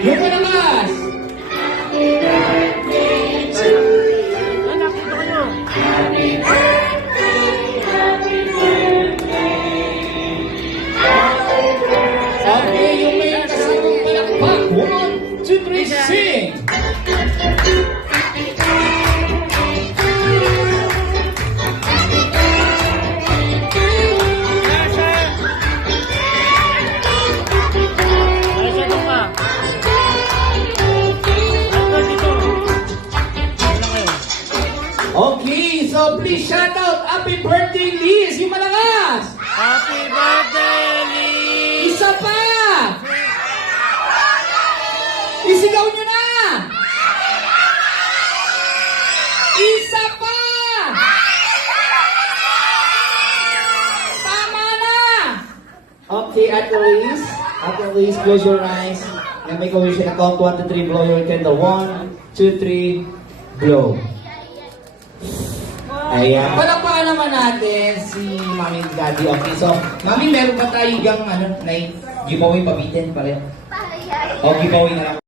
Yung malakas! Okay, yung may kasamang palakpak. 1, 2, 3, sing! Okay, so please shout out Happy Birthday Liz! Yung malakas! Happy birthday, Lee! Isa pa! Isigaw nyo na! Isa pa! Tama na! Okay, Ate Liz. Ate Liz, close your eyes. And make a wish and count 1 to 3, blow your candle. 1, 2, 3, blow. Ayan. Palakpakan naman natin si Mami Daddy. Okay, so, Mami, meron ba tayong giveaway pabitin pa rin? O, giveaway na lang.